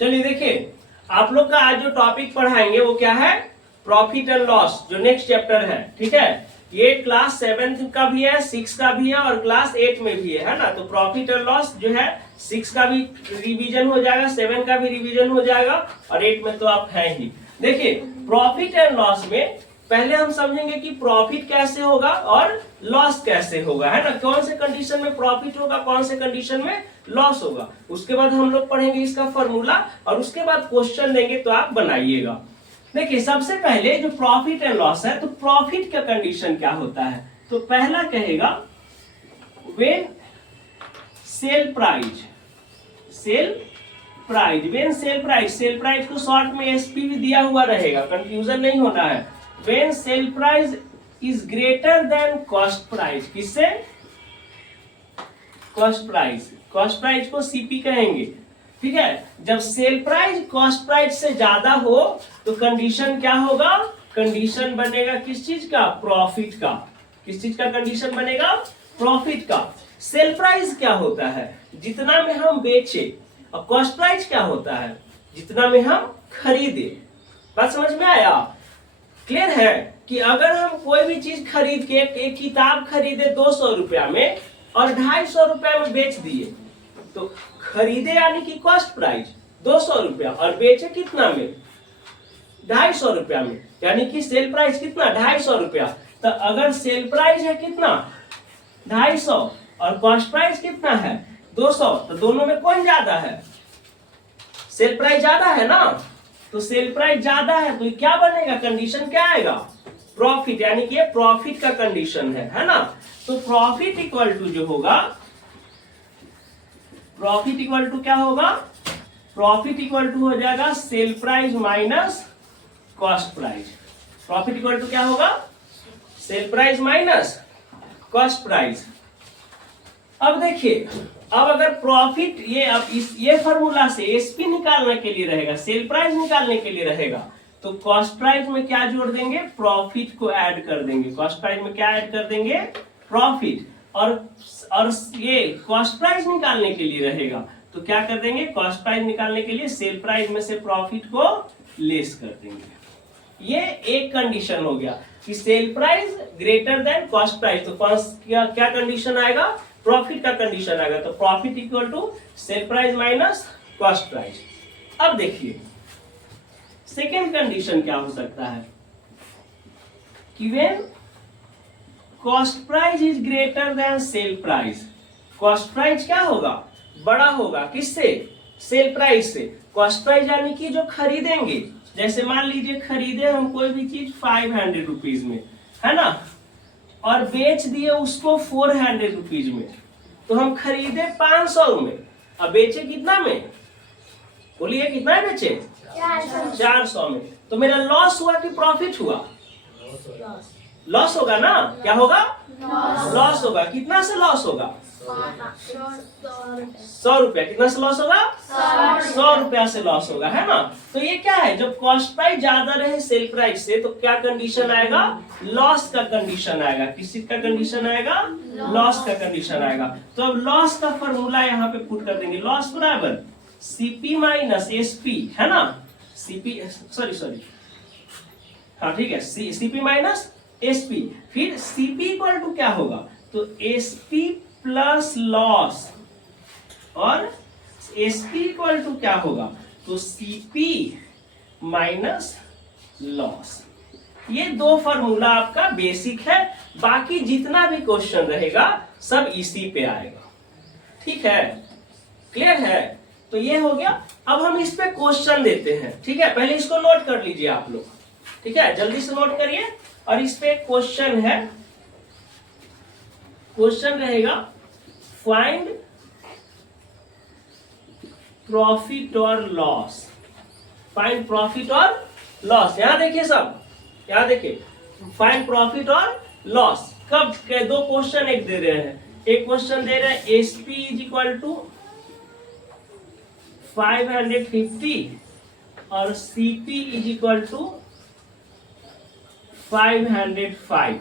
चलिए देखिए, आप लोग का आज जो टॉपिक पढ़ाएंगे वो क्या है, प्रॉफिट एंड लॉस, जो नेक्स्ट चैप्टर है। ठीक है, ये क्लास 7 का भी है, 6 का भी है और क्लास 8 में भी है ना। तो प्रॉफिट एंड लॉस जो है 6 का भी रिवीजन हो जाएगा, 7 का भी रिवीजन हो जाएगा और 8 में तो आप है ही। देखिए, प्रॉफिट एंड लॉस में पहले हम समझेंगे कि प्रॉफिट कैसे होगा और लॉस कैसे होगा, है ना। कौन से कंडीशन में प्रॉफिट होगा, कौन से कंडीशन में लॉस होगा। उसके बाद हम लोग पढ़ेंगे इसका फॉर्मूला और उसके बाद क्वेश्चन देंगे तो आप बनाइएगा। देखिए, सबसे पहले जो प्रॉफिट एंड लॉस है, तो प्रॉफिट का कंडीशन क्या होता है। तो पहला कहेगा when sale price, when sale price को शॉर्ट में एसपी भी दिया हुआ रहेगा, कंफ्यूजन नहीं होना है। When cell price is greater than cost price, किससे, कॉस्ट प्राइस को सीपी कहेंगे। ठीक है, जब सेल प्राइस कॉस्ट प्राइस से ज्यादा हो तो कंडीशन क्या होगा, कंडीशन बनेगा किस चीज का, प्रॉफिट का। किस चीज का कंडीशन बनेगा, प्रॉफिट का। सेल प्राइस क्या होता है, जितना में हम बेचे, और कॉस्ट प्राइस क्या होता है, जितना में हम खरीदे। बात समझ में आया, क्लियर है कि अगर हम कोई भी चीज खरीद के, एक किताब खरीदे 200 रुपया में और 250 रुपया में बेच दिए, तो खरीदे यानी कि कॉस्ट प्राइस 200 रुपया और बेचे कितना में, 250 रुपया में, यानी कि सेल प्राइस कितना, 250 रुपया। तो अगर सेल प्राइस है कितना, 250 और कॉस्ट प्राइस कितना है, 200, तो दोनों में कौन ज्यादा है, सेल प्राइस ज्यादा है ना। तो सेल प्राइस ज्यादा है तो क्या बनेगा, कंडीशन क्या आएगा, प्रॉफिट, यानी कि ये प्रॉफिट का कंडीशन है ना। तो प्रॉफिट इक्वल टू जो होगा, प्रॉफिट इक्वल टू क्या होगा, प्रॉफिट इक्वल टू हो जाएगा sale price minus cost price. Profit equal to क्या होगा, sale price minus cost price. अब देखिए, अब अगर प्रॉफिट ये फॉर्मूला से एसपी निकालने के लिए रहेगा, सेल प्राइस निकालने के लिए रहेगा, तो कॉस्ट प्राइस में क्या जोड़ देंगे, प्रॉफिट को ऐड कर देंगे। कॉस्ट प्राइस में क्या ऐड कर देंगे, प्रॉफिट। और ये कॉस्ट प्राइस निकालने के लिए रहेगा तो क्या कर देंगे, कॉस्ट प्राइस निकालने के लिए सेल प्राइस में से प्रॉफिट को लेस कर देंगे। ये एक कंडीशन हो गया कि sale price greater than cost price. तो क्या कंडीशन आएगा, प्रॉफिट का कंडीशन आएगा। तो profit equal to sale price minus cost price. अब देखिए सेकेंड कंडीशन क्या हो सकता है कि when cost price is greater than sale price. Cost price क्या होगा, बड़ा होगा, किससे, सेल प्राइस से। कॉस्ट प्राइस यानी कि जो खरीदेंगे, जैसे मान लीजिए खरीदे हम कोई भी चीज 500 रुपीज में, है ना, और बेच दिए उसको 400 रुपीज में। तो हम खरीदे 500 में और बेचे कितना में, बोलिए कितना बेचे, 400 में। तो मेरा लॉस हुआ कि प्रॉफिट हुआ, लॉस होगा ना। क्या होगा, लॉस होगा। कितना से लॉस होगा, 100 रुपया। कितना से लॉस होगा, 100 रुपया से लॉस होगा, है ना। तो ये क्या है, जब कॉस्ट प्राइस ज्यादा रहे सेल प्राइस से तो क्या कंडीशन आएगा, लॉस का कंडीशन आएगा। किस चीज का कंडीशन आएगा, लॉस का कंडीशन आएगा। तो अब लॉस का फॉर्मूला यहाँ पे पुट कर देंगे, लॉस बराबर सीपी माइनस एसपी, है ना। सीपी सॉरी हाँ ठीक है, सीपी माइनस एसपी। फिर सीपी इक्वल टू क्या होगा, तो एसपी प्लस लॉस, और एसपी इक्वल टू क्या होगा, तो सीपी माइनस लॉस। ये दो फॉर्मूला आपका बेसिक है, बाकी जितना भी क्वेश्चन रहेगा सब इसी पे आएगा। ठीक है, क्लियर है। तो ये हो गया। अब हम इस पे क्वेश्चन देते हैं। ठीक है, पहले इसको नोट कर लीजिए आप लोग। ठीक है, जल्दी से नोट करिए। और इस पे क्वेश्चन है, क्वेश्चन रहेगा फाइंड प्रॉफिट और लॉस। फाइंड प्रॉफिट और लॉस। यहां देखिए सब, यहां देखिए फाइंड प्रॉफिट और लॉस। कब के दो क्वेश्चन एक दे रहे हैं। एक क्वेश्चन दे रहे हैं एसपी इज इक्वल टू 550 और CP is equal to 505।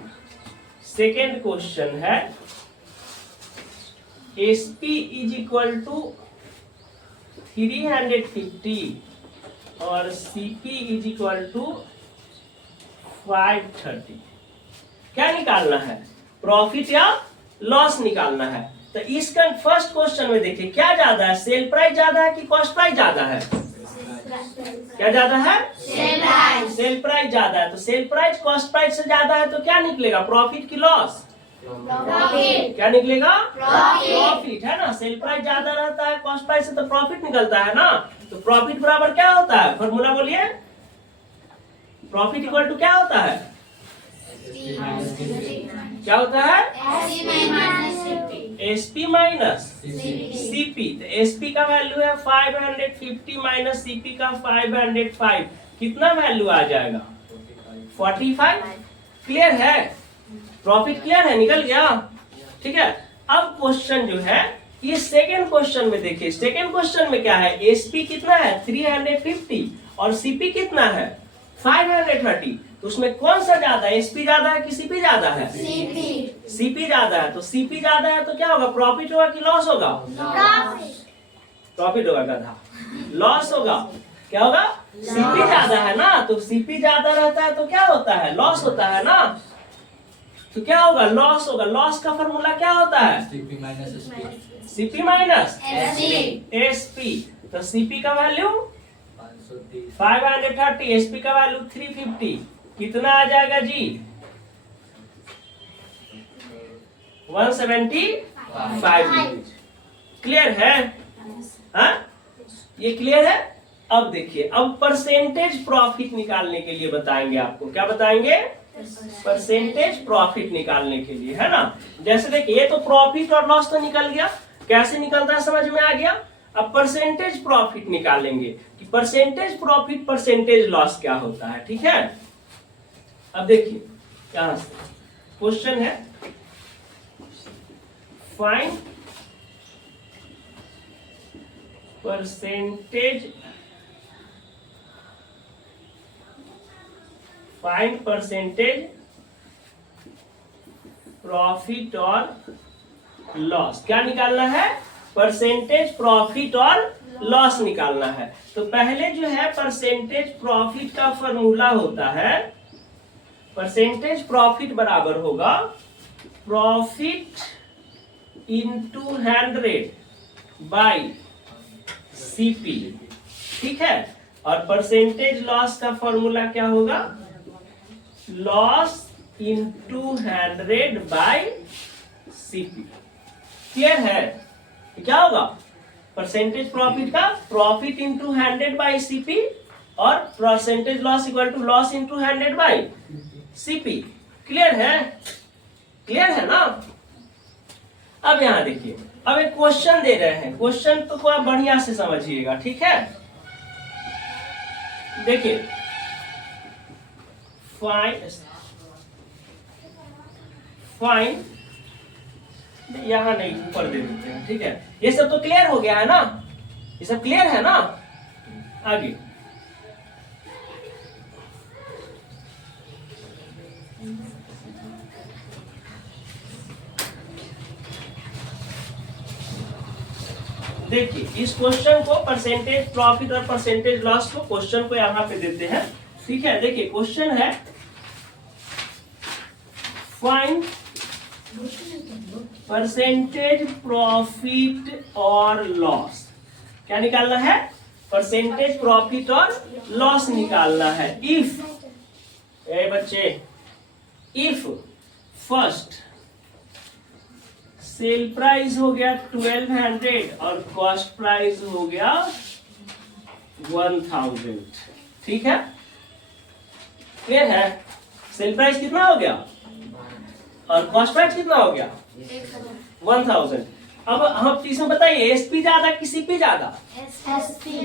Second question है एसपी इज इक्वल टू 350 और सीपी इज इक्वल टू 530। क्या निकालना है? प्रॉफिट या लॉस निकालना है। तो इसका फर्स्ट क्वेश्चन में देखिए क्या ज्यादा है, सेल प्राइस ज्यादा है कि कॉस्ट प्राइस ज्यादा है? क्या ज्यादा है? सेल प्राइस ज्यादा है। तो सेल प्राइस कॉस्ट प्राइस से ज्यादा है तो क्या निकलेगा, प्रॉफिट की लॉस? क्या निकलेगा? प्रॉफिट है ना। सेल प्राइस ज्यादा रहता है कॉस्ट प्राइस से तो प्रॉफिट निकलता है ना। तो प्रॉफिट बराबर क्या होता है, फॉर्मूला बोलिए। प्रॉफिट इक्वल टू क्या होता है? क्या होता है? SP minus CP. तो एसपी का वैल्यू है 550 माइनस सीपी का 505। कितना वैल्यू आ जाएगा? 45। क्लियर है? प्रॉफिट क्लियर है, निकल गया। ठीक है। अब क्वेश्चन जो है ये सेकेंड क्वेश्चन में देखिए। सेकेंड क्वेश्चन में क्या है, एसपी कितना है 350 और सीपी कितना है 530। तो उसमें कौन सा ज्यादा है, एसपी ज्यादा है कि सीपी ज्यादा है? सीपी ज्यादा है। तो सीपी ज्यादा है तो क्या होगा, प्रॉफिट होगा कि लॉस होगा? प्रॉफिट होगा गधा, लॉस होगा। क्या होगा? सीपी ज्यादा है ना। तो सीपी ज्यादा रहता है तो क्या होता है, लॉस होता है ना। तो क्या होगा, लॉस होगा। लॉस का फॉर्मूला क्या होता है? CP minus SP. तो सीपी का वैल्यू 530, एसपी का वैल्यू 350। कितना आ जाएगा जी? 175। क्लियर है? हाँ, ये क्लियर है। अब देखिए, अब परसेंटेज प्रॉफिट निकालने के लिए बताएंगे आपको। क्या बताएंगे? परसेंटेज प्रॉफिट निकालने के लिए, है ना। जैसे देखिए, ये तो प्रॉफिट और लॉस तो निकल गया, कैसे निकलता है समझ में आ गया। अब परसेंटेज प्रॉफिट निकालेंगे कि परसेंटेज प्रॉफिट परसेंटेज लॉस क्या होता है। ठीक है। अब देखिए यहां से क्वेश्चन है, फाइंड परसेंटेज प्रॉफिट और लॉस। क्या निकालना है? परसेंटेज प्रॉफिट और लॉस निकालना है। तो पहले जो है परसेंटेज प्रॉफिट का फॉर्मूला होता है, परसेंटेज प्रॉफिट बराबर होगा प्रॉफिट इंटू 100 बाई सीपी। ठीक है। और परसेंटेज लॉस का फॉर्मूला क्या होगा, loss into 100 by CP. Clear है? क्या होगा, परसेंटेज प्रॉफिट का प्रॉफिट इंटू 100 बाई सीपी और percentage loss equal to loss into 100 by CP. Clear है? क्लियर है ना। अब यहां देखिए, अब एक क्वेश्चन दे रहे हैं। क्वेश्चन तो थोड़ा बढ़िया से समझिएगा। ठीक है। देखिए, फाइन यहां नहीं, ऊपर दे देते हैं। ठीक है। ये सब तो क्लियर हो गया है ना, ये सब क्लियर है ना। आगे देखिए, इस क्वेश्चन को परसेंटेज प्रॉफिट और परसेंटेज लॉस को क्वेश्चन को यहां पे देते हैं। ठीक है। देखिए क्वेश्चन है, फाइंड परसेंटेज प्रॉफिट और लॉस। क्या निकालना है? परसेंटेज प्रॉफिट और लॉस निकालना है। इफ, ए बच्चे, इफ फर्स्ट सेल प्राइस हो गया 1200 और कॉस्ट प्राइस हो गया 1000। ठीक है। क्लियर है? सेल प्राइस कितना हो गया और कॉस्ट प्राइस कितना हो गया 1000। अब हम इसमें बताइए, एसपी ज्यादा कि सीपी ज्यादा?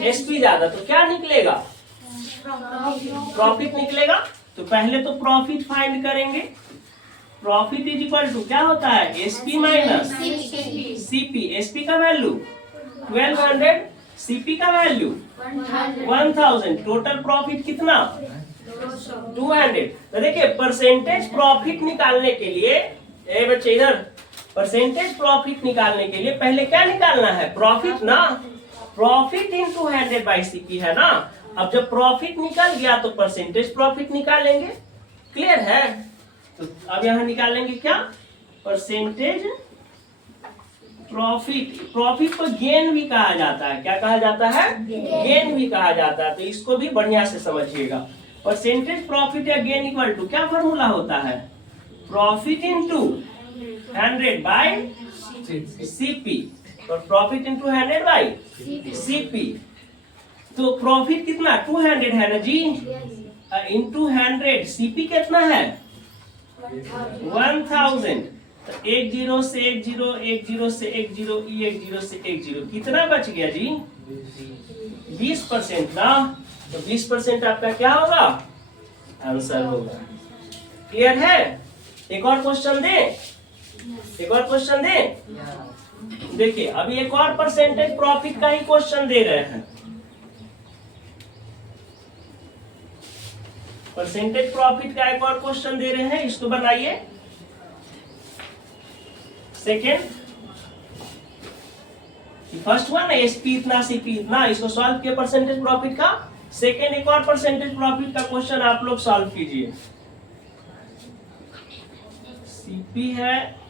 एसपी ज्यादा। तो क्या निकलेगा, प्रॉफिट निकलेगा। तो पहले तो प्रॉफिट फाइंड करेंगे। प्रॉफिट इज इक्वल टू क्या होता है, एसपी माइनस सीपी। एसपी का वैल्यू 1200, सीपी का वैल्यू 1000। टोटल प्रॉफिट कितना 200। तो देखिए, परसेंटेज प्रॉफिट निकालने के लिए, ए बच्चे इधर, परसेंटेज प्रॉफिट निकालने के लिए पहले क्या निकालना है, प्रॉफिट ना। प्रॉफिट इंटू 100/CP है ना। अब जब प्रॉफिट निकल गया तो परसेंटेज प्रॉफिट निकालेंगे। क्लियर है? तो अब यहां निकालेंगे क्या, परसेंटेज प्रॉफिट। प्रॉफिट को गेन भी कहा जाता है। क्या कहा जाता है? गेन भी कहा जाता है। तो इसको भी बढ़िया से समझिएगा। परसेंटेज प्रॉफिट या गेन इक्वल टू क्या फॉर्मूला होता है, प्रॉफिट इंटू 100/CP। और प्रॉफिट इंटू 100/CP। तो प्रॉफिट कितना 200 है ना जी, इंटू 100। CP कितना है 1000। तो 10 से 10, 10 से 10, 10 से 10, कितना बच गया जी 20% ना। तो 20% आपका क्या होगा, आंसर होगा। क्लियर है? एक और क्वेश्चन दे, एक और क्वेश्चन दे। देखिए अभी एक और परसेंटेज प्रॉफिट का ही क्वेश्चन दे रहे हैं। परसेंटेज प्रॉफिट का एक और क्वेश्चन दे रहे हैं, इसको बनाइए। सेकेंड, फर्स्ट वन एसपी इतना, सीपी इतना, इसको सॉल्व किया परसेंटेज प्रॉफिट का। सेकेंड एक और परसेंटेज प्रॉफिट का क्वेश्चन आप लोग सॉल्व कीजिए। सीपी है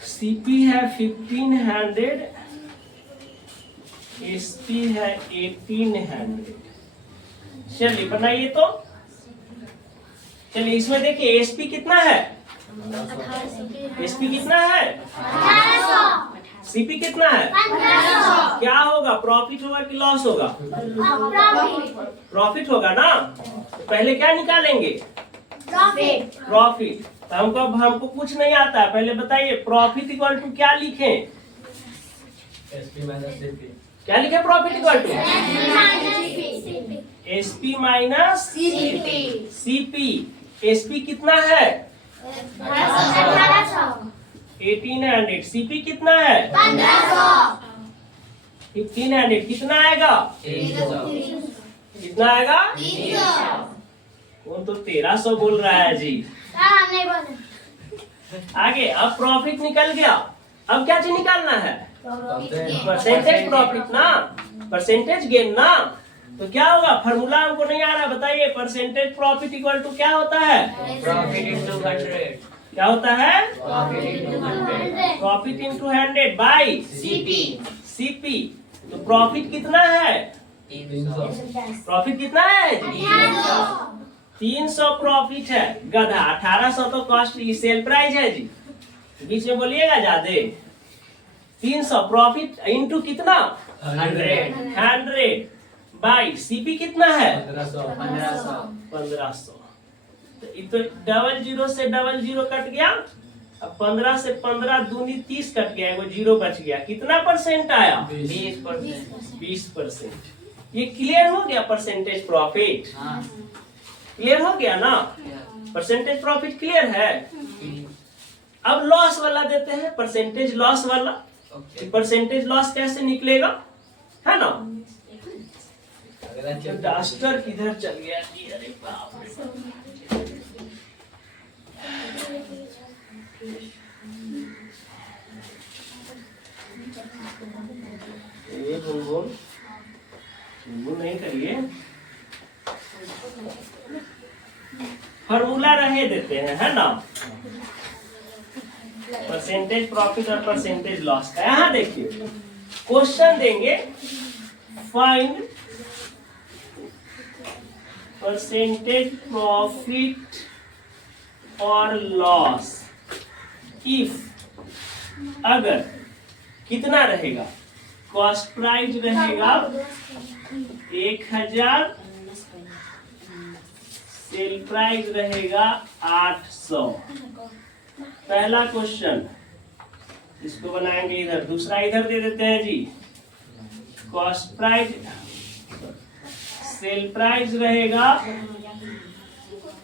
1500, एसपी है 1800। चलिए बनाइए तो। चलिए इसमें देखिए एसपी कितना है, एसपी कितना है 1800, सीपी कितना है 1500। क्या होगा, प्रॉफिट होगा कि लॉस होगा, प्रॉफिट होगा ना। तो पहले क्या निकालेंगे, प्रॉफिट। प्रॉफिट तो हमको कुछ नहीं आता है, पहले बताइए प्रॉफिट इक्वल टू क्या लिखें, एसपी माइनस सीपी। क्या लिखे profit equal to SP minus CP. SP कितना है 1800, सीपी कितना है 1500, कितना आएगा, कितना आएगा, कौन तो 1300 बोल रहा है जी। आगे अब प्रॉफिट निकल गया, अब क्या चीज निकालना है, परसेंटेज प्रॉफिट ना, परसेंटेज गेन ना। तो क्या होगा, फार्मूला हमको नहीं आ रहा, बताइए। परसेंटेज प्रॉफिट इक्वल टू क्या होता है, प्रॉफिट इंटू 100। क्या होता है, प्रॉफिट इंटू 100 बाई सीपी। तो प्रॉफिट कितना है, 300। प्रॉफिट कितना है 300 प्रॉफिट है गधा। 1800 तो कॉस्ट सेल प्राइस है जी, बीच में बोलिएगा ज्यादा। 300 प्रॉफिट इंटू कितना 100 बाई सीपी कितना है 1500। तो 00 से 00 कट गया। अब 15 से 15 दूनी 30 कट गया, वो 0 बच गया। कितना परसेंट आया 20%। ये क्लियर हो गया परसेंटेज प्रॉफिट, क्लियर हो गया ना, परसेंटेज प्रॉफिट क्लियर है। अब लॉस वाला देते हैं, परसेंटेज लॉस वाला। परसेंटेज लॉस कैसे निकलेगा, है ना। डस्टर किधर चल गया जी, अरे बाप रे। गुनगुन नहीं करिए, फॉर्मूला रहे देते हैं, है ना। परसेंटेज प्रॉफिट और परसेंटेज लॉस का। यहाँ देखिए क्वेश्चन देंगे, फाइंड परसेंटेज प्रॉफिट और लॉस इफ, अगर कितना रहेगा, कॉस्ट प्राइस रहेगा 1000, सेल प्राइस रहेगा 800। पहला क्वेश्चन इसको बनाएंगे इधर, दूसरा इधर दे देते हैं जी। कॉस्ट प्राइस, सेल प्राइस रहेगा,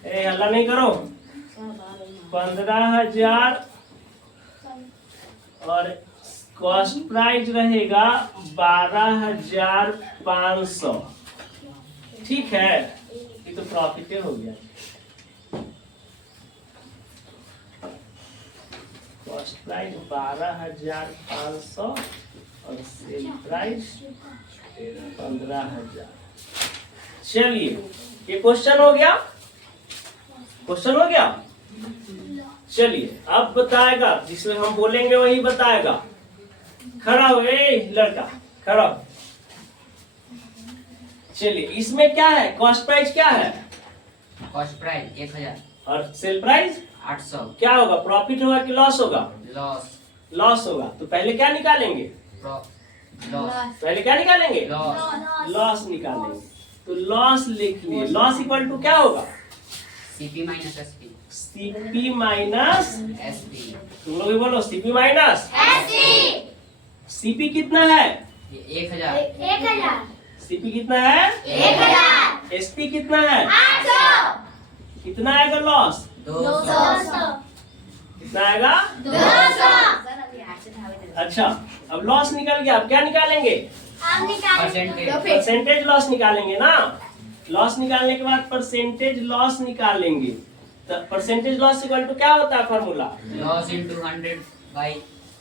हल्ला नहीं करो, 15000 और कॉस्ट प्राइस रहेगा 12500। ठीक है, ये तो प्रॉफिट हो गया। कॉस्ट प्राइस 12500 और सेल प्राइस 15,000। चलिए ये क्वेश्चन हो गया, क्वेश्चन हो गया। चलिए अब बताएगा, जिसमें हम बोलेंगे वही बताएगा। खड़ा हो ए लड़का, खड़ा हो। चलिए इसमें क्या है, कॉस्ट प्राइस क्या है? कॉस्ट प्राइस 1000 और सेल प्राइस 800। क्या होगा, प्रॉफिट होगा कि लॉस होगा? लॉस। लॉस होगा। तो पहले क्या निकालेंगे? लॉस। पहले क्या निकालेंगे? लॉस। लॉस निकालेंगे। तो लॉस लिख लिए। लॉस इक्वल टू क्या होगा? CP minus SP. CP minus SP. तुम लोग भी बोलो सीपी माइनस सीपी कितना है? 1000। सीपी कितना है? 1000। एसपी कितना है? 800। कितना आएगा लॉस? 200। कितना आएगा? 200। अच्छा अब लॉस निकल गया, अब क्या निकालेंगे? हम परसेंटेज। निकालेंगे परसेंटेज लॉस निकालेंगे ना। लॉस निकालने के बाद परसेंटेज लॉस निकालेंगे। तो परसेंटेज लॉस इक्वल टू क्या होता है formula? Loss into 100 by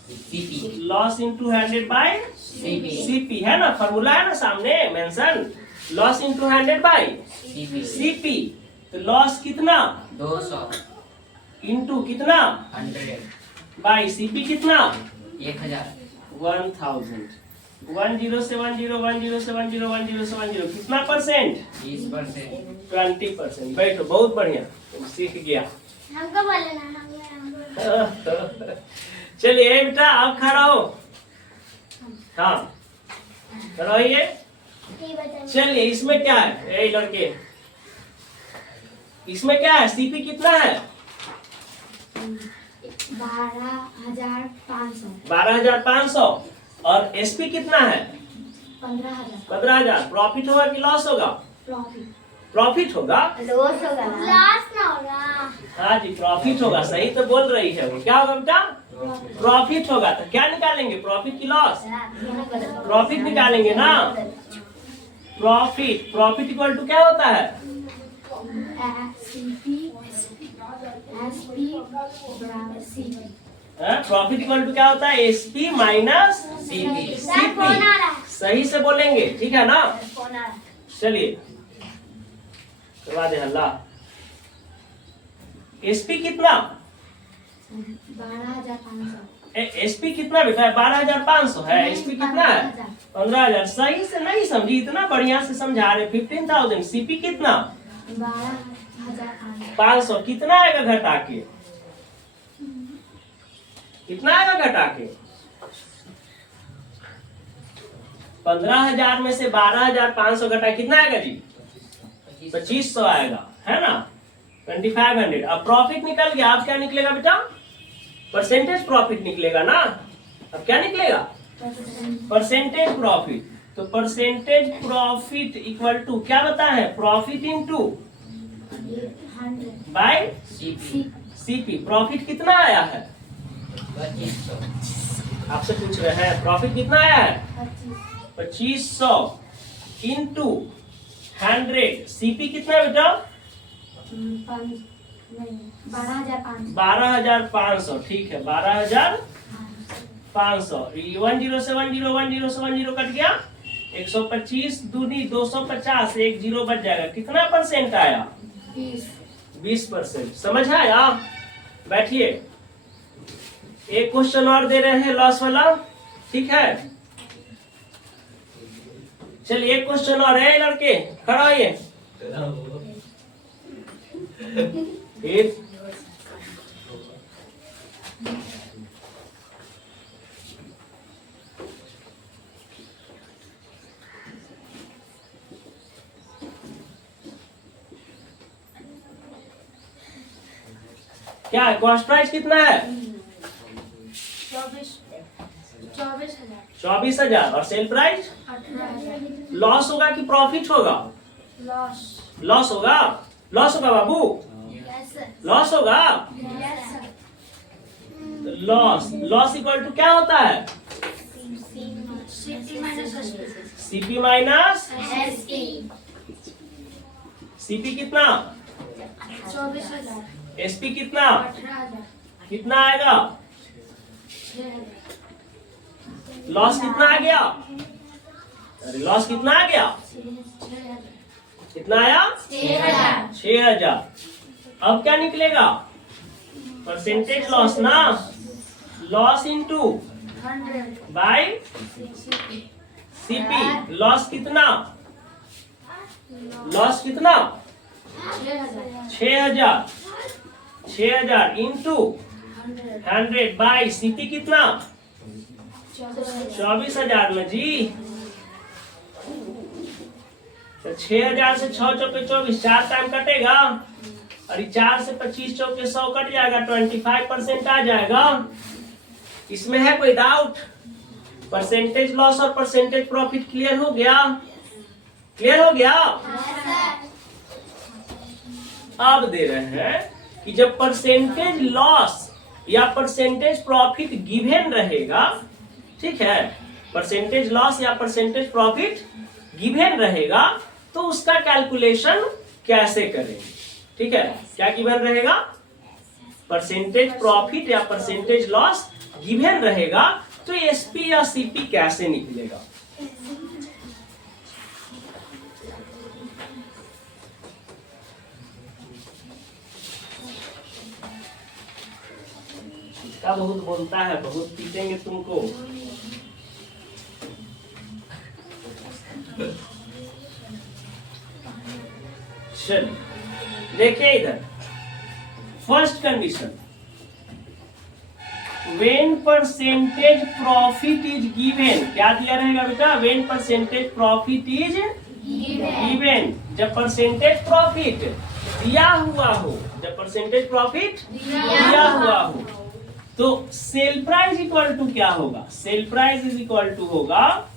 CP. Loss into 100 by CP. CP है ना, फॉर्मूला है ना सामने mention. Loss into 100 by CP. CP. तो लॉस कितना? 200 इंटू कितना? 100 बाई सीपी कितना? 1000। 1000। 10 से 10 10 से 10 10 से 10 कितना परसेंट? 20%। 20%। बैठो, बहुत बढ़िया, तुम सीख गया। हमको बोलना हमको चलिए बेटा आप खड़ा हो। हाँ खड़ा होइए। चलिए इसमें क्या है ए लड़के, इसमें क्या है? सीपी कितना है? 12,500। 12,500। और एसपी कितना है? 15,000। 15,000। प्रॉफिट होगा कि लॉस होगा? प्रॉफिट। प्रॉफिट होगा। लॉस होगा। लॉस ना होगा। हाँ जी प्रॉफिट होगा, सही तो बोल रही है वो। क्या होगा बेटा? प्रॉफिट होगा। तो क्या निकालेंगे, प्रॉफिट की लॉस? प्रॉफिट निकालेंगे ना। प्रॉफिट, प्रॉफिट इक्वल टू क्या होता है? प्रॉफिट इक्वल टू क्या होता है? SP minus CP. सीपी। सही से बोलेंगे, ठीक है ना। चलिए करवा दे हल्ला। एसपी कितना? 12,500। एसपी कितना बेटा? 12,500 है। एसपी कितना है? 15,000। सही से नहीं समझी, इतना बढ़िया से समझा रहे। 15,000। सीपी कितना? 12,500। कितना आएगा घटा के? कितना आएगा घटा के? 15,000 में से 12,500 घटा कितना आएगा जी? 2500 आएगा, है ना। 2500। अब प्रॉफिट निकल गया। अब क्या निकलेगा बेटा? परसेंटेज प्रॉफिट निकलेगा ना। अब क्या निकलेगा? Percentage profit. तो परसेंटेज प्रॉफिट इक्वल टू क्या बताया है? Profit into 100 bye CP. CP. Profit कितना आया है? 2500। आपसे पूछ रहे हैं प्रॉफिट कितना आया है? 2500 इंटू 100। सीपी कितना है बेटा? 12,500। 12,500। ठीक है 12,500। 10 से 10 कट गया। 125 दूनी 250, एक जीरो बच जाएगा। कितना परसेंट आया? 20%। समझ आया? बैठिए, एक क्वेश्चन और दे रहे हैं लॉस वाला, ठीक है। चलिए एक क्वेश्चन और है लड़के, खड़ा होइए। फिर क्या है? कॉस्ट प्राइस कितना है? 24,000। और सेल प्राइस? 18,000। लॉस होगा कि प्रॉफिट होगा? लॉस। लॉस होगा। लॉस होगा बाबू, यस सर। लॉस होगा। Yes sir. Loss, loss equal to क्या होता है? CP minus CP minus SP. CP कितना? 24,000। एसपी कितना? 18,000। कितना आएगा? 6,000। लॉस कितना आ गया? अरे लॉस कितना आ गया? कितना आया? 6000। अब क्या निकलेगा? परसेंटेज लॉस ना, loss into 100 bye CP. Loss कितना? लॉस कितना? 6000। 6000 इंटू 100 बाई सीपी कितना? 24,000 में जी। तो 6000 से 6 चौके 24, 4 टाइम कटेगा और 4 से 25 चौके 100 कट जाएगा, 25% आ जाएगा। इसमें है कोई डाउट? परसेंटेज लॉस और परसेंटेज प्रॉफिट क्लियर हो गया? क्लियर हो गया? अब दे रहे हैं कि जब परसेंटेज लॉस या परसेंटेज प्रॉफिट गिवन रहेगा, ठीक है, परसेंटेज लॉस या परसेंटेज प्रॉफिट गिवन रहेगा तो उसका कैलकुलेशन कैसे करेंगे? ठीक है, क्या गिवन रहेगा? परसेंटेज प्रॉफिट या परसेंटेज लॉस गिवन रहेगा तो एसपी या सीपी कैसे निकलेगा? इसका बहुत बोलता है, बहुत पीटेंगे तुमको। चलिए देखिए इधर first condition, when percentage profit is given, क्या दिया रहेगा बेटा? When percentage profit is given, जब परसेंटेज प्रॉफिट दिया हुआ हो, जब परसेंटेज प्रॉफिट दिया हुआ हो तो सेल प्राइस इक्वल टू क्या होगा? Sale price is equal to होगा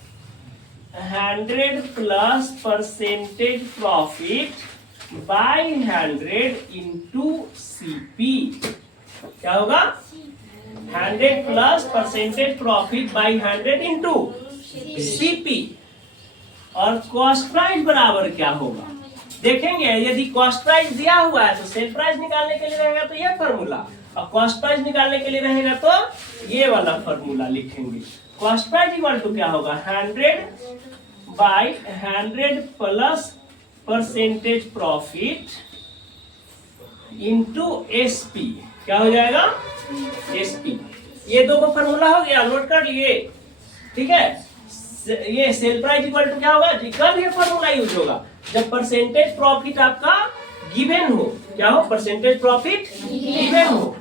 100 plus percentage profit by 100 into CP. क्या होगा? 100 plus percentage profit by 100 into CP. और कॉस्ट प्राइस बराबर क्या होगा? देखेंगे, यदि कॉस्ट प्राइस दिया हुआ है तो सेल प्राइस निकालने के लिए रहेगा तो ये फॉर्मूला, और कॉस्ट प्राइस निकालने के लिए रहेगा तो ये वाला फॉर्मूला लिखेंगे। कॉस्ट प्राइस इक्वल टू क्या होगा? 100 by 100 plus percentage profit into SP. क्या हो जाएगा? एसपी। ये दो का फॉर्मूला हो गया, नोट कर लिए, ठीक है। ये सेल प्राइस इक्वल टू क्या होगा जी? कब ये फॉर्मूला यूज होगा? जब परसेंटेज प्रॉफिट आपका गिवन हो। क्या हो? परसेंटेज प्रॉफिट गिवन हो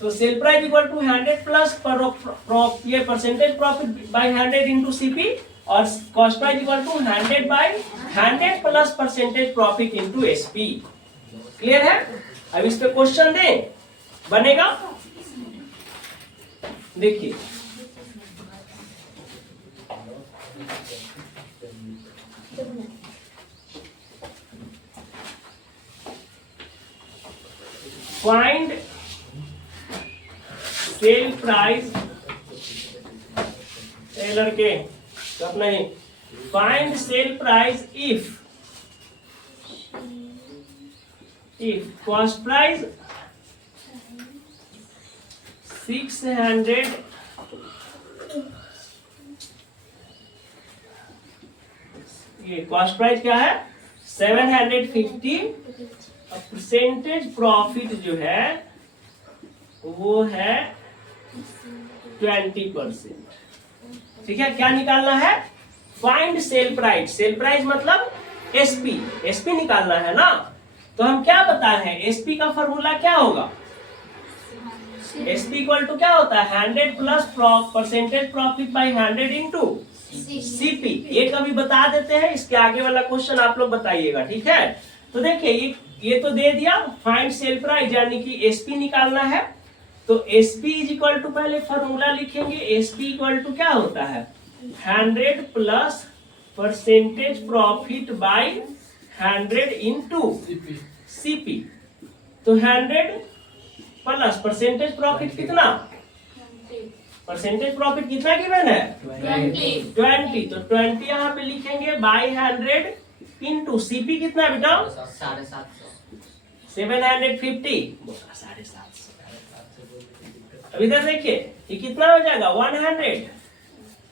तो sale price equal to 100 plus ये percentage profit by 100 into CP, और cost price equal to 100 by 100 plus percentage profit into SP. Clear है? अब इस पे क्वेश्चन दें, बनेगा? देखिए फाइंड सेल प्राइस, लड़के कब नहीं, find sale price if cost price 600 ये कॉस्ट प्राइस क्या है? 750, परसेंटेज प्रॉफिट जो है वो है 20%। ठीक है, क्या निकालना है? Find sale price. Sale price मतलब एसपी, एसपी निकालना है ना। तो हम क्या बताए हैं? एसपी का फॉर्मूला क्या होगा? एसपी इक्वल टू क्या होता है? 100 plus percentage profit by 100 into CP. ये कभी बता देते हैं, इसके आगे वाला क्वेश्चन आप लोग बताइएगा, ठीक है। तो देखिए ये तो दे दिया, फाइंड सेल प्राइस यानी कि एसपी निकालना है। तो एसपी इज इक्वल टू, पहले फॉर्मूला लिखेंगे, एसपी इक्वल टू क्या होता है? 100 plus percentage profit by 100 into CP. तो 100 प्लस परसेंटेज प्रॉफिट कितना? परसेंटेज प्रॉफिट कितना गिवन है? 20। तो 20 यहाँ पे लिखेंगे बाय 100 इंटू सीपी कितना बेटा? 750। 750। अब इधर देखिए ये कितना हो जाएगा? 100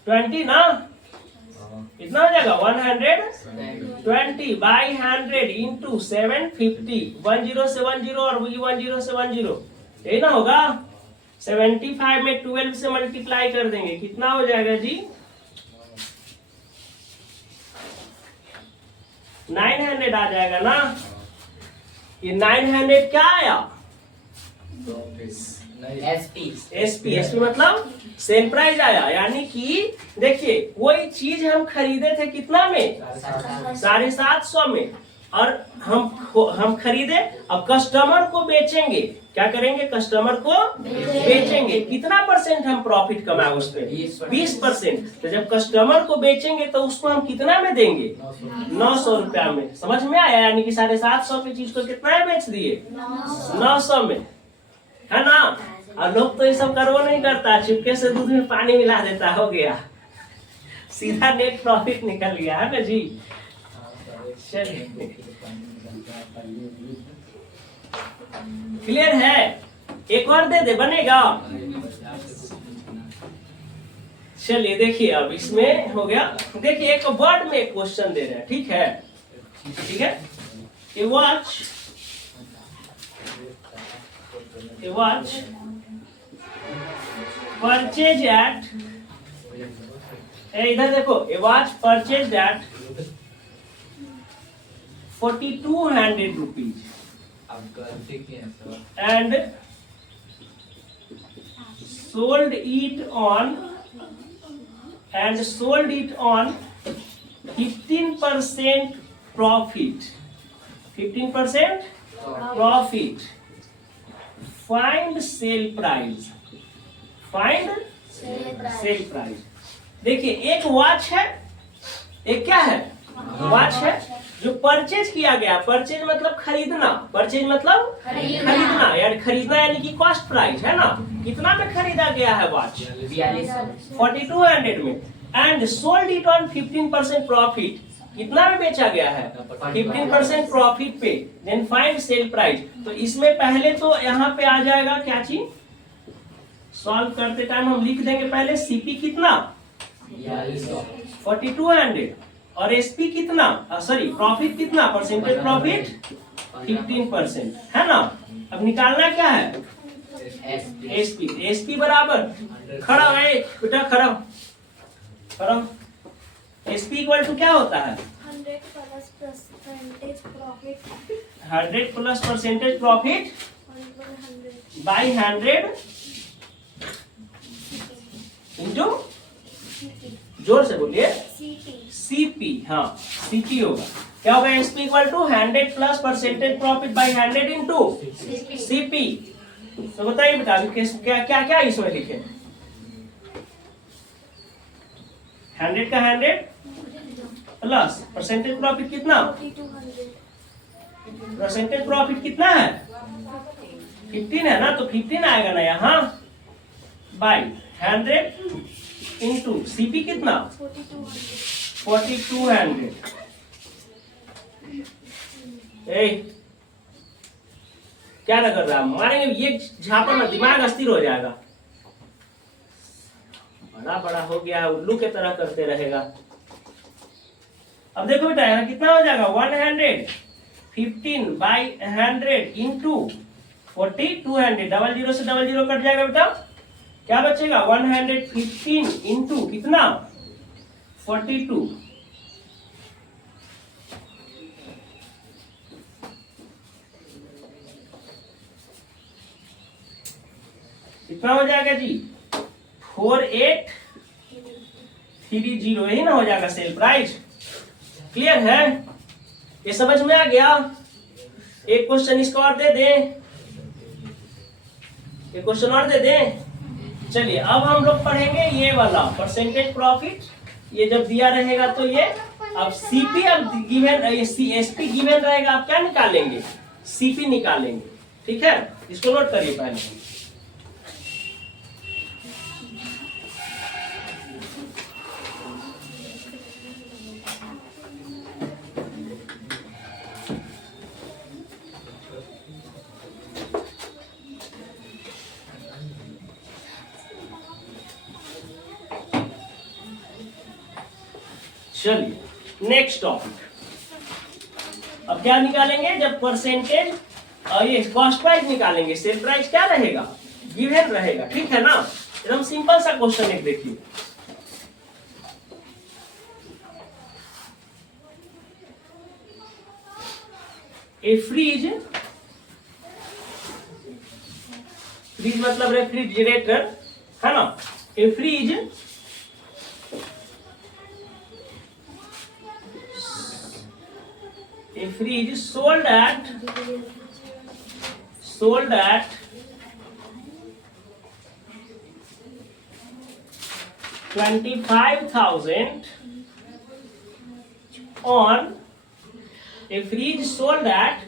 20 ना, कितना हो जाएगा 120 बाई 100 इंटू 750, 10 से 10 और 10 से 10, यही ना होगा। 75 में 12 से मल्टीप्लाई कर देंगे, कितना हो जाएगा जी 900 आ जाएगा ना। ये 900 क्या आया, एसपी मतलब सेल प्राइस आया। यानी कि देखिए कोई चीज हम खरीदे थे कितना में, 750 में, और हम खरीदे, अब कस्टमर को बेचेंगे, क्या करेंगे, कस्टमर को बेचेंगे, कितना परसेंट हम प्रॉफिट कमाए उस पे, 20%। तो जब कस्टमर को बेचेंगे तो उसको हम कितना में देंगे, 900 रुपया में। समझ में आया, यानी कि 750 की चीज को कितना में बेच दिए, 900 में, है ना। और लोग तो ये सब करवो नहीं करता, चुपके से दूध में पानी मिला देता, हो गया, सीधा नेट प्रॉफिट निकल गया, है ना जी। चलिए क्लियर है, एक और दे दे बनेगा। चलिए देखिए अब इसमें हो गया। देखिए एक वर्ड में एक क्वेश्चन दे रहे हैं, ठीक है, ठीक है। ए वॉच परचेज एट, इधर देखो, a watch purchase at 4200 rupees and sold it on 15% profit, 15% profit. Find sale price, find sale price। देखिए एक वॉच है, एक क्या है, वॉच है जो परचेज किया गया। परचेज मतलब खरीदना, परचेज मतलब खरीदना, यानी खरीदना यानी कि कॉस्ट प्राइस, है ना। कितना में खरीदा गया है वॉच, 4200 में। And sold it on 15% profit, कितना में बेचा गया है, 15% प्रॉफिट पे। Then find sale price. तो इसमें पहले तो यहाँ पे आ जाएगा क्या चीज, सॉल्व करते टाइम हम लिख देंगे पहले सीपी कितना 4200 और एसपी कितना, सॉरी प्रॉफिट कितना, परसेंटेज प्रॉफिट 15%, है ना। अब निकालना क्या है, एसपी। एसपी बराबर खड़ा है बेटा, खड़ा। एसपी इक्वल टू क्या होता है, 100 plus percentage profit, 100 plus percentage profit by 100 into, जोर से बोलिए, सीपी। हाँ सीपी होगा, क्या होगा, SP equal to 100 plus percentage profit by 100 into CP. तो बताइए बेटा क्या क्या क्या इसमें लिखे, 100 का 100 प्लस परसेंटेज प्रॉफिट कितना, परसेंटेज प्रॉफिट कितना है 15 है ना, तो 15 आएगा ना यहाँ, बाई 100 इंटू सीपी कितना 4200। क्या ना कर रहा है, मारेंगे ये झापड़ ना, दिमाग अस्थिर हो जाएगा। बड़ा बड़ा हो गया, उल्लू के तरह करते रहेगा। अब देखो बेटा यहाँ कितना हो जाएगा, 115 बाई 100 इंटू 4200, 00 से 00 कट जाएगा बेटा, क्या बचेगा 115 इंटू कितना 42, कितना हो जाएगा जी 4830, यही ना हो जाएगा सेल प्राइस। क्लियर है, ये समझ में आ गया। एक क्वेश्चन इसको और दे दें, एक क्वेश्चन और दे दें। चलिए अब हम लोग पढ़ेंगे ये वाला परसेंटेज प्रॉफिट, ये जब दिया रहेगा तो ये, अब सीपी अब गिवन, एसपी गिवन रहेगा, आप क्या निकालेंगे, सीपी निकालेंगे, ठीक है। इसको नोट करिए पहले। चलिए नेक्स्ट टॉपिक। अब क्या निकालेंगे? जब परसेंटेज और ये कॉस्ट प्राइस निकालेंगे, सेल प्राइस क्या रहेगा? गिवन रहेगा, ठीक है ना? एकदम सिंपल सा क्वेश्चन एक देखिए। ए फ्रीज मतलब रेफ्रिजरेटर है ना? ए freeze sold at 25,000 on a fridge sold at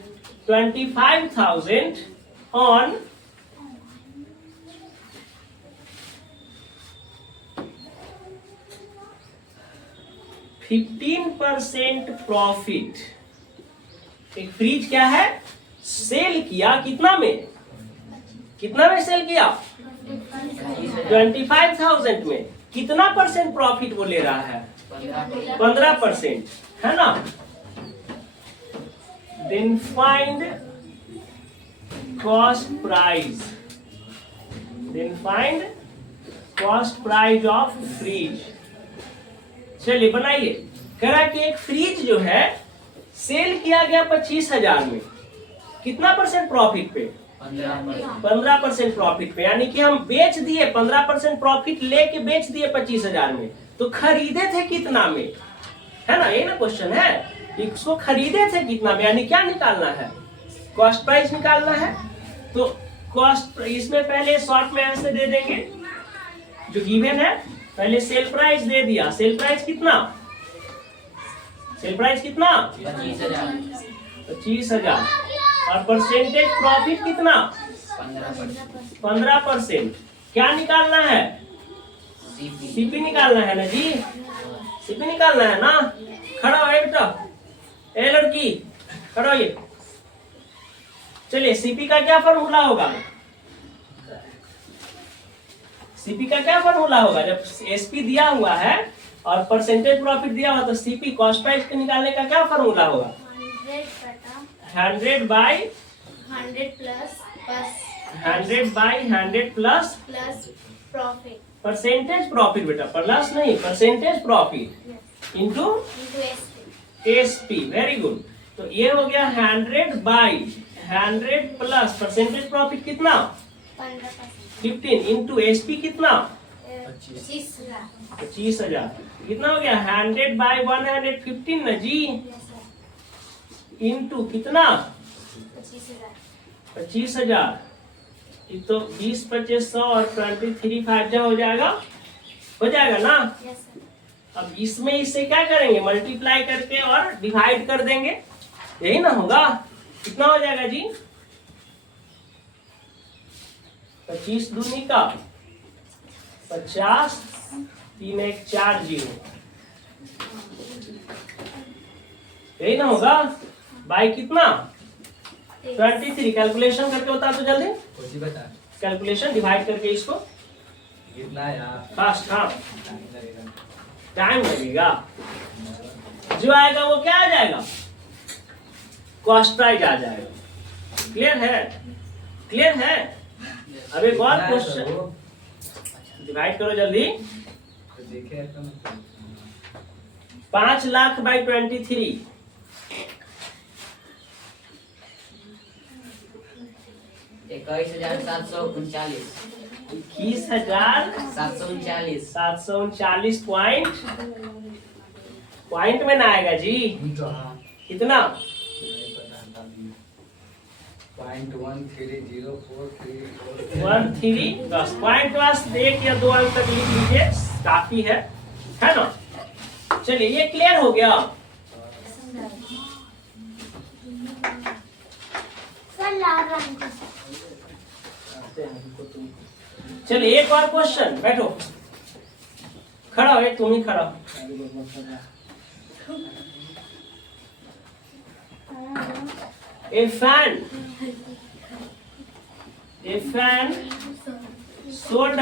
25,000 on 15% profit. एक फ्रिज क्या है? सेल किया कितना में? कितना में सेल किया? 25,000 में। कितना परसेंट प्रॉफिट वो ले रहा है? 15%, है ना? Then find cost price. Then find cost price of fridge. चलिए बनाइए। कह रहा कि एक फ्रिज जो है सेल किया गया 25,000 में, कितना परसेंट प्रॉफिट पे? 15% प्रॉफिट पे। यानी कि हम बेच दिए 15% प्रॉफिट लेके बेच दिए 25,000 में, तो खरीदे थे कितना में? है ना? ये ना क्वेश्चन है। इसको खरीदे थे कितना में, यानी क्या निकालना है? कॉस्ट प्राइस निकालना है। तो कॉस्ट इसमें पहले शॉर्ट में ऐसे दे देंगे जो गिवन है। पहले सेल प्राइस दे दिया। सेल प्राइस कितना? सेल प्राइस कितना? 25,000। और परसेंटेज प्रॉफिट कितना? 15%। क्या निकालना है? सीपी निकालना है ना जी? सीपी निकालना है ना? खड़ा हो बेटा, ए लड़की खड़ा हो। ये चलिए सीपी का क्या फॉर्मूला होगा? सीपी का क्या फॉर्मूला होगा? जब एसपी दिया हुआ है और परसेंटेज प्रॉफिट दिया हुआ, तो सीपी कॉस्ट प्राइस के निकालने का क्या फॉर्मूला होगा? 100 by 100 plus profit. Percentage profit बेटा, प्लस नहीं, percentage profit into SP. Very good. तो ये हो गया 100 बाई 100 प्लस परसेंटेज प्रॉफिट कितना? 15 इंटू एसपी कितना? 25,000। कितना हो गया? 100 बाई 115 ना जी? इंटू कितना? 25,000। तो 20 25 100 और 23 5 हो जाएगा। हो जाएगा ना? अब इसमें इससे क्या करेंगे? मल्टीप्लाई करके और डिवाइड कर देंगे, यही ना होगा? कितना हो जाएगा जी? 25 दूनी का 50, 3 1 4 0, यही ना होगा? बाई कितना? 23। कैलकुलेशन करके बता तो जल्दी। कैलकुलेशन डिवाइड करके इसको फास्ट। हाँ टाइम लगेगा। जो आएगा वो क्या आ जाएगा? कॉस्ट प्राइस आ जाएगा। क्लियर है? क्लियर है? अब एक और क्वेश्चन डिवाइड करो जल्दी। 5 लाख बाई 23। 21,739। 21,739 पॉइंट में ना आएगा जी? कितना? 0.130434 बस। पॉइंट बस 1 या 2 अंक तक लिख लीजिए, काफी है ना? चलिए ये क्लियर हो गया। चलिए एक और क्वेश्चन। बैठो, खड़ा हो। तुम ही खड़ा हो। A fan sold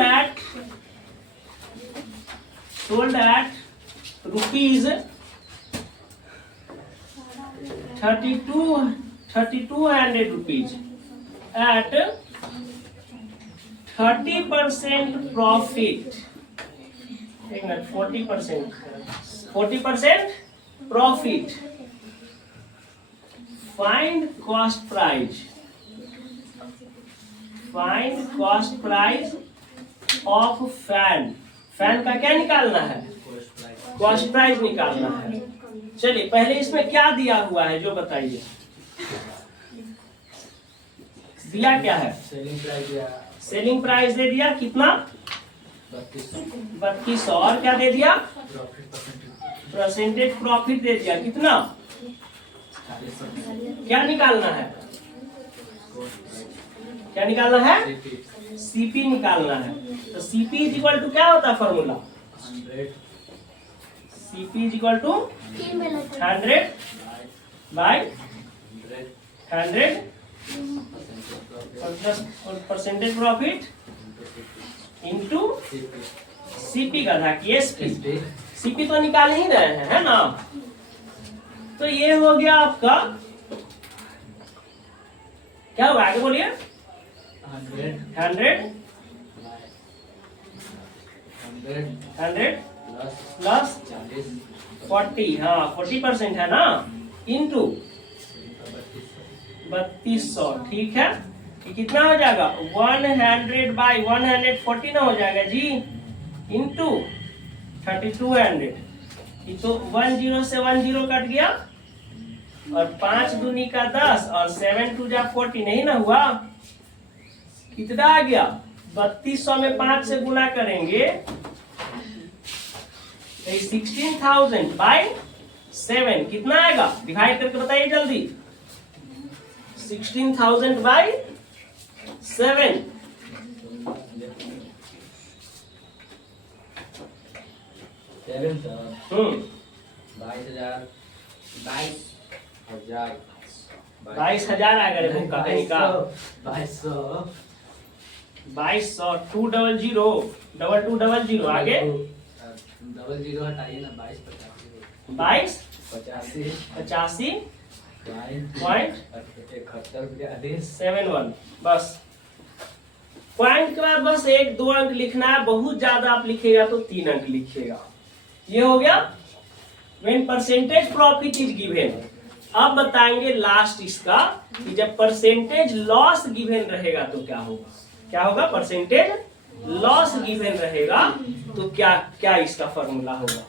at rupees 3200 rupees at 30% profit. 40% profit. Find cost price. Find cost price of fan. Fan का क्या निकालना है? कॉस्ट प्राइस निकालना है। चलिए पहले इसमें क्या दिया हुआ है जो बताइए। दिया क्या है? सेलिंग प्राइस दे दिया कितना? 3200। और क्या दे दिया? परसेंटेज प्रॉफिट दे दिया कितना? क्या निकालना है? क्या निकालना है? सीपी निकालना है। तो सीपी इज इक्वल टू क्या होता है formula? CP is equal to 100 by 100 और परसेंटेज प्रॉफिट इंटू सीपी का था कि एसपी। सीपी तो निकाल ही रहे हैं, है ना? तो ये हो गया आपका, क्या होगा आगे बोलिए? 100 प्लस 40, हाँ 40% है ना, इंटू 3200। ठीक है, ये कितना हो जाएगा? 100 बाई 140 ना हो जाएगा जी, इंटू 3200। ये तो 10 से 10 कट गया और 5 दूनी का 10 और 7 2 जा 40 नहीं ना हुआ। कितना आ गया? 3200 में 5 से गुना करेंगे 16,000 बाई 7 कितना आएगा? डिवाइड करके बताइए जल्दी। 16,000 बाई 7 22,000 आएगा रे भूखा कहीं का। 2200 200 आगे 00 हटाइए ना, 22 85 पॉइंट 71। बस पॉइंट के बाद बस 1-2 अंक लिखना है। बहुत ज्यादा आप लिखेगा तो 3 अंक लिखिएगा। ये हो गया when percentage profit is given. अब बताएंगे लास्ट इसका कि जब परसेंटेज लॉस गिवन रहेगा तो क्या होगा। क्या होगा? परसेंटेज लॉस गिवन रहेगा तो क्या क्या इसका फॉर्मूला होगा।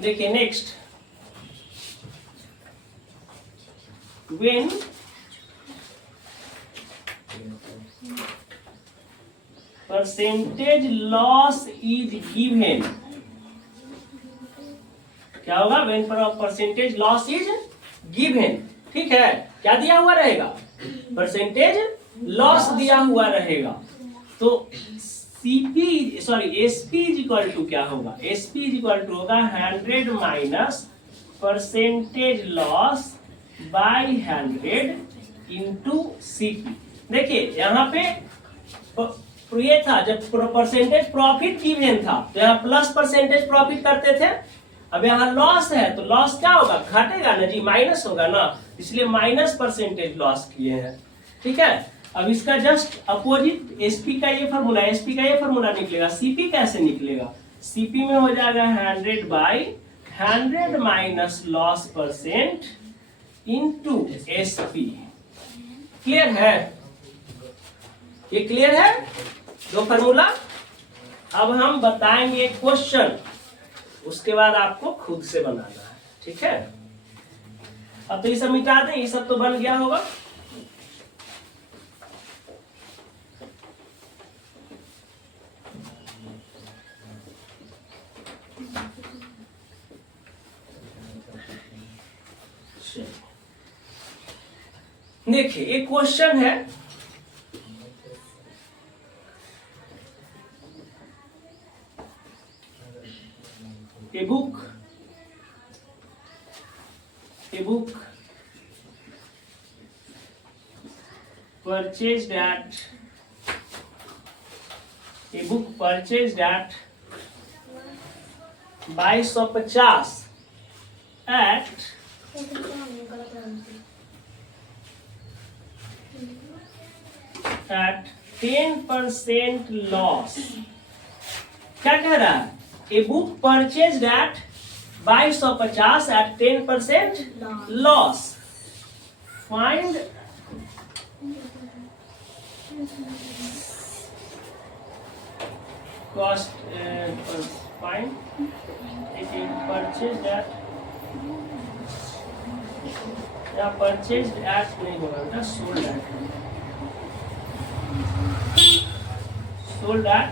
देखिए next, when percentage loss is given, क्या होगा? When percentage loss is given. ठीक है, क्या दिया हुआ रहेगा? परसेंटेज लॉस दिया हुआ रहेगा। तो CP sorry SP is equal to क्या होगा? एसपी इज इक्वल टू होगा 100 minus percentage loss by 100 into CP. देखिए यहाँ पे ये था जब परसेंटेज प्रॉफिट गिवन था तो यहाँ प्लस परसेंटेज प्रॉफिट करते थे। अब यहाँ लॉस है तो लॉस क्या होगा? घटेगा ना जी, माइनस होगा ना, इसलिए माइनस परसेंटेज लॉस किए हैं। ठीक है, अब इसका जस्ट अपोजिट एसपी का ये फॉर्मूला, एसपी का ये फॉर्मूला निकलेगा। सीपी कैसे निकलेगा? सीपी में हो जाएगा 100 by 100 minus loss percent into SP. Clear है? ये क्लियर है दो फॉर्मूला। अब हम बताएंगे क्वेश्चन, उसके बाद आपको खुद से बनाना है। ठीक है, अब तो ये सब मिटा दें, ये सब तो बन गया होगा। देखिए एक क्वेश्चन है, a book purchased at a book purchased at 2250 at 10% loss। क्या कह रहा है? A book purchased at 2250 at 10% loss. Find cost, find purchased at, या परचेज्ड एट नहीं होगा बेटा, सोल्ड एट, सोल्ड एट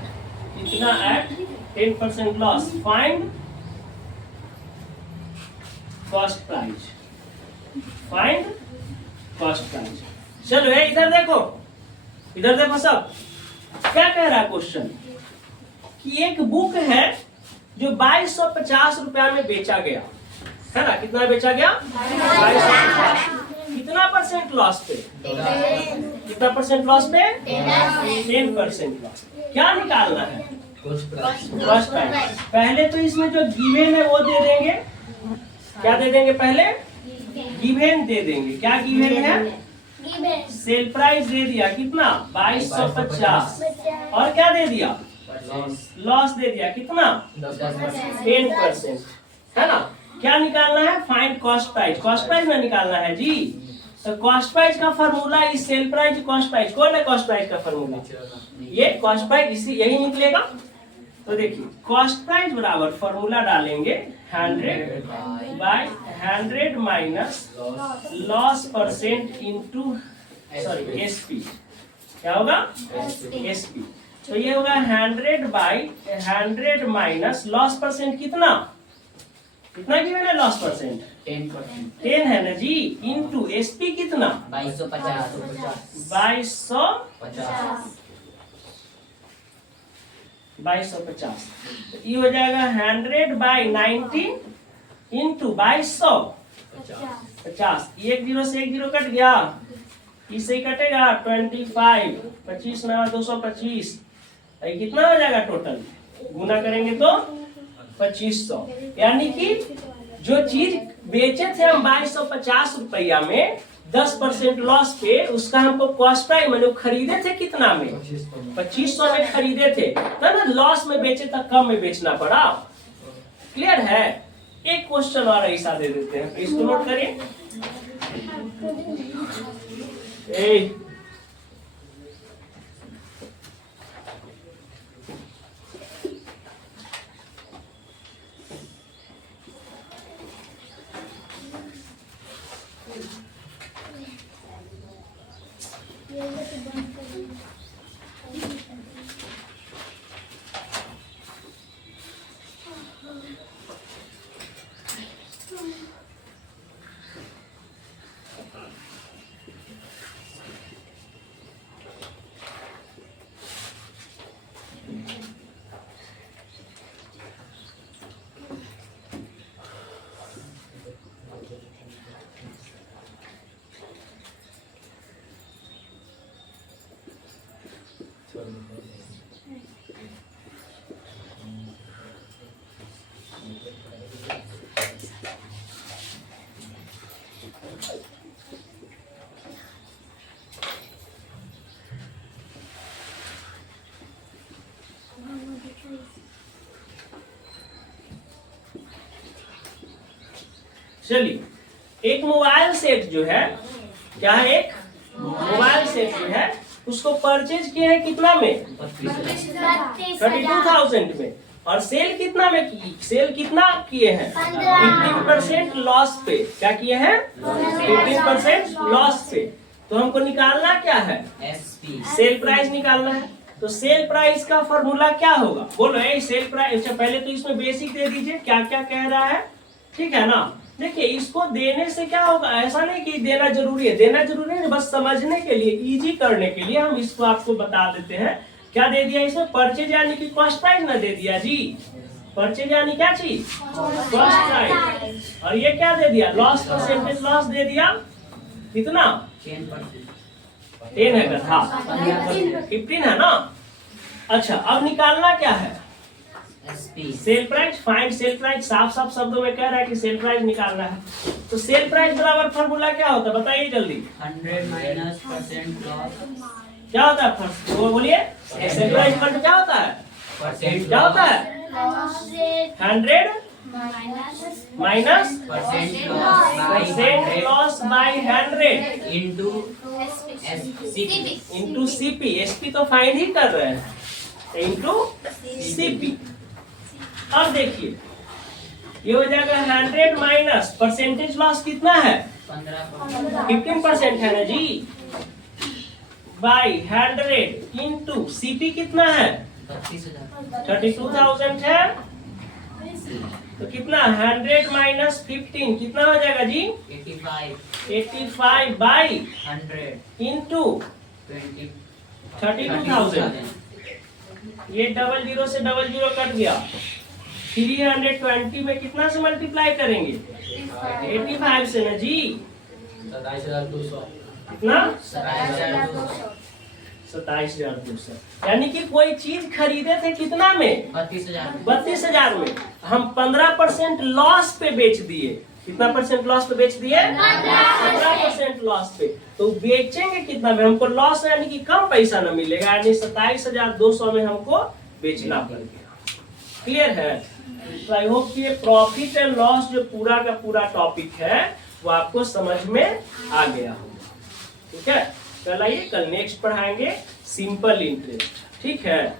कितना, at 10% loss. Find cost price, find cost price. चलो ये इधर देखो, इधर देखो सब, क्या कह रहा है क्वेश्चन कि एक बुक है जो 2250 रुपया में बेचा गया है ना। कितना बेचा गया? 2250। कितना परसेंट लॉस पे? कितना परसेंट लॉस पे? 10% लॉस। क्या निकालना है? Cost price. पहले तो इसमें जो गिवन है वो दे देंगे। क्या दे देंगे? पहले गिवन दे देंगे। क्या गिवन है? सेल प्राइस दे दिया कितना? 2250। और क्या दे दिया? लॉस दे दिया कितना? 10%, है ना। क्या निकालना है? Find cost price. Cost price ना निकालना है जी। तो कॉस्ट प्राइस का फॉर्मूला इस सेल प्राइस कॉस्ट प्राइस। कौन है कॉस्ट प्राइस का फॉर्मूला? ये कॉस्ट प्राइस, इसी यही निकलेगा। तो देखिए कॉस्ट प्राइस बराबर फॉर्मूला डालेंगे 100/100 minus loss percent into sorry SP. क्या होगा? एसपी। तो ये होगा 100/100 माइनस लॉस परसेंट कितना? कितना गिवन है लॉस परसेंट? 10%। 10 है ना जी। इंटू एसपी कितना? 2250। तो ये हो जाएगा 100/90 इंटू 2250। एक जीरो से एक जीरो कट गया, इससे कटेगा 25, 25 ना 225। कितना हो जाएगा टोटल? गुना करेंगे तो 2500। यानी कि जो चीज बेचे थे हम 2250 रुपया में 10% लॉस पे, उसका हमको कॉस्ट प्राइस मैंने खरीदे थे कितना में? 2500 में खरीदे थे, तो ना लॉस में बेचे तक कम में बेचना पड़ा। क्लियर है? एक क्वेश्चन और ऐसा दे देते हैं, इसको नोट करिए। चलिए एक मोबाइल सेट जो है, क्या है? एक मोबाइल सेट जो है उसको परचेज किए हैं कितना में? 32,000 में। और सेल कितना में की? सेल कितना किए हैं? 15% लॉस पे। क्या किए हैं? 15% लॉस पे। तो हमको निकालना क्या है? एसपी। सेल प्राइस निकालना है। तो सेल प्राइस का फॉर्मूला क्या होगा? बोलो। सेल प्राइस, अच्छा पहले तो इसमें बेसिक दे दीजिए क्या क्या कह रहा है, ठीक है ना। देखिए इसको देने से क्या होगा, ऐसा नहीं कि देना जरूरी है, देना जरूरी है, बस समझने के लिए, इजी करने के लिए हम इसको आपको बता देते हैं। क्या दे दिया इसमें? परचेज यानी कि कॉस्ट प्राइस ना दे दिया जी। परचेज यानी क्या चीज? Cost price. और ये क्या दे दिया? लॉस परसेंटेज लॉस दे दिया कितना? 10 है गधा, 15 है ना। अच्छा अब निकालना क्या है, SP sale price. Find sale price, साफ साफ शब्दों में कह रहा है कि सेल प्राइस निकालना है। तो सेल प्राइस बराबर फॉर्मूला क्या होता है बताइए जल्दी। 100 माइनस परसेंट लॉस क्या होता है वो बोलिए। सेल प्राइस इक्वल टू क्या होता है, परसेंट क्या होता है 100 minus percent loss by 100 into SP into CP. SP तो फाइंड ही कर रहे हैं, इंटू सीपी। अब देखिए ये हो जाएगा 100 माइनस परसेंटेज लॉस कितना है 15% है ना जी, बाई 100 इंटू सीपी कितना है 32,000 है। तो कितना 100 माइनस 15 कितना हो जाएगा जी 85 बाई 100 इंटू 20 32,000। ये 00 से 00 कट गया। 320 में कितना से मल्टीप्लाई करेंगे 85 से ना जी। 27,200। कितना 27,200 27,200। यानी कि कोई चीज खरीदे थे कितना में 32,000 32,000 में, हम 15% लॉस पे बेच दिए। कितना परसेंट लॉस पे बेच दिए 15% लॉस पे। तो बेचेंगे कितना में, हमको लॉस यानी कि कम पैसा न मिलेगा, यानी 27,200 में हमको बेचना पड़ गया। क्लियर है। तो आई होप कि ये प्रॉफिट एंड लॉस जो पूरा का पूरा टॉपिक है वो आपको समझ में आ गया होगा। ठीक है, कल आइए, कल नेक्स्ट पढ़ाएंगे सिंपल इंटरेस्ट। ठीक है।